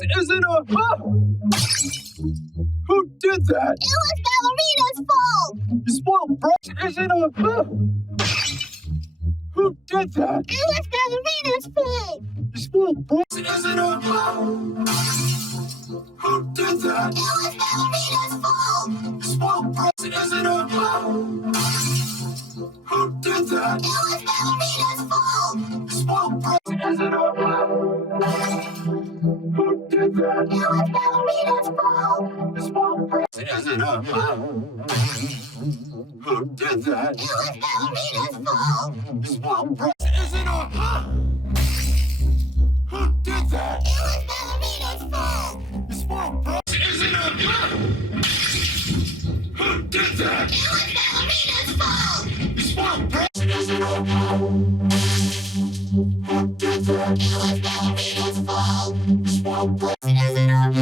Is it a... Who did that? It was Balerina's fault! You spoiled breakfast. Is it a... Who did that? It was Balerina's fault! You spoiled breakfast. Is it a... Who did that? It was Balerina's fault! You spoiled breakfast. Is it a... Who did that? It was Balerina's fault! You spoiled breakfast. Is it a... Who did that? It was Balerina's fault! You spoiled breakfast. Is it a... Who did that? It was Balerina's fault! You spoiled breakfast. Is it a... Who did that? It was Balerina's fault! You spoiled breakfast. Is it a... Who did that? It was Balerina's fault! You spoiled breakfast. Is it a... Who did that? It was Balerina's fault! You spoiled breakfast. Is it a...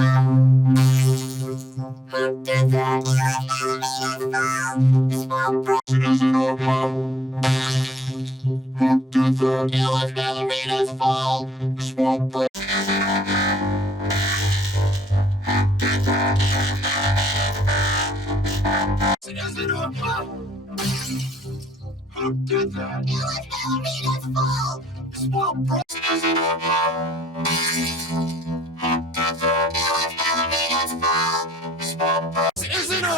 Who did that? It was Balerina's fault! You spoiled breakfast. Is it a... Who did that? It was Balerina's fault! You spoiled breakfast. Is it a... Who did that? It was Balerina's fault! You spoiled breakfast. Is it a...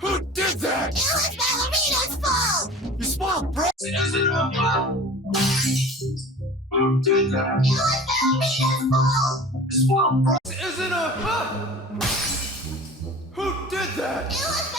Who did that? It was Balerina's fault! You spoiled breakfast. Is it a... Who did that? It was Balerina's fault! You spoiled breakfast. Is it a... Who did that? It was